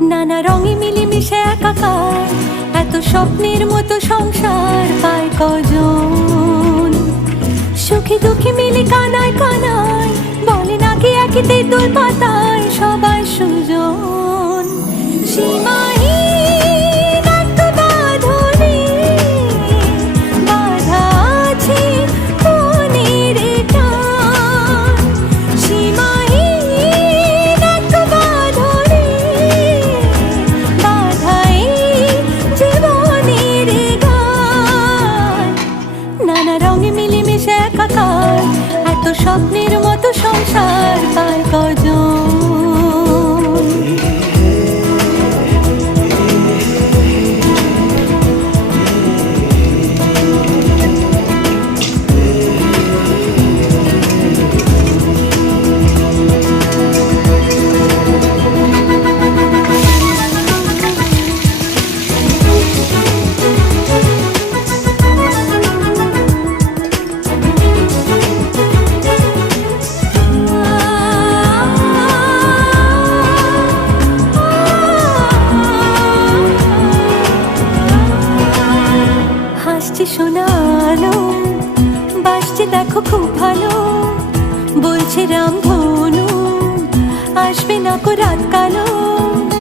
নানা রঙে মিলেমিশে একাকার, এত স্বপ্নের মতো সংসার পায় কজন। সুখে দুঃখে মিলে কানায় কানায়, বলে নাকি একই তেঁতুল পাতায় সবাই সুজন। সীমাহীন এক বাঁধনে বাঁধা আছে মনের টান। সীমাহীন এক বাঁধনে বাঁধা এই জীবনের গান। নানা রঙে মিলেমিশে একাকার, এত স্বপ্নের মতো সংসার পায় কজন। হাসছে শোনালো, বাসছে দেখো খুব ভালো, বলছে রামধনু আসবে না কো রাত কালো।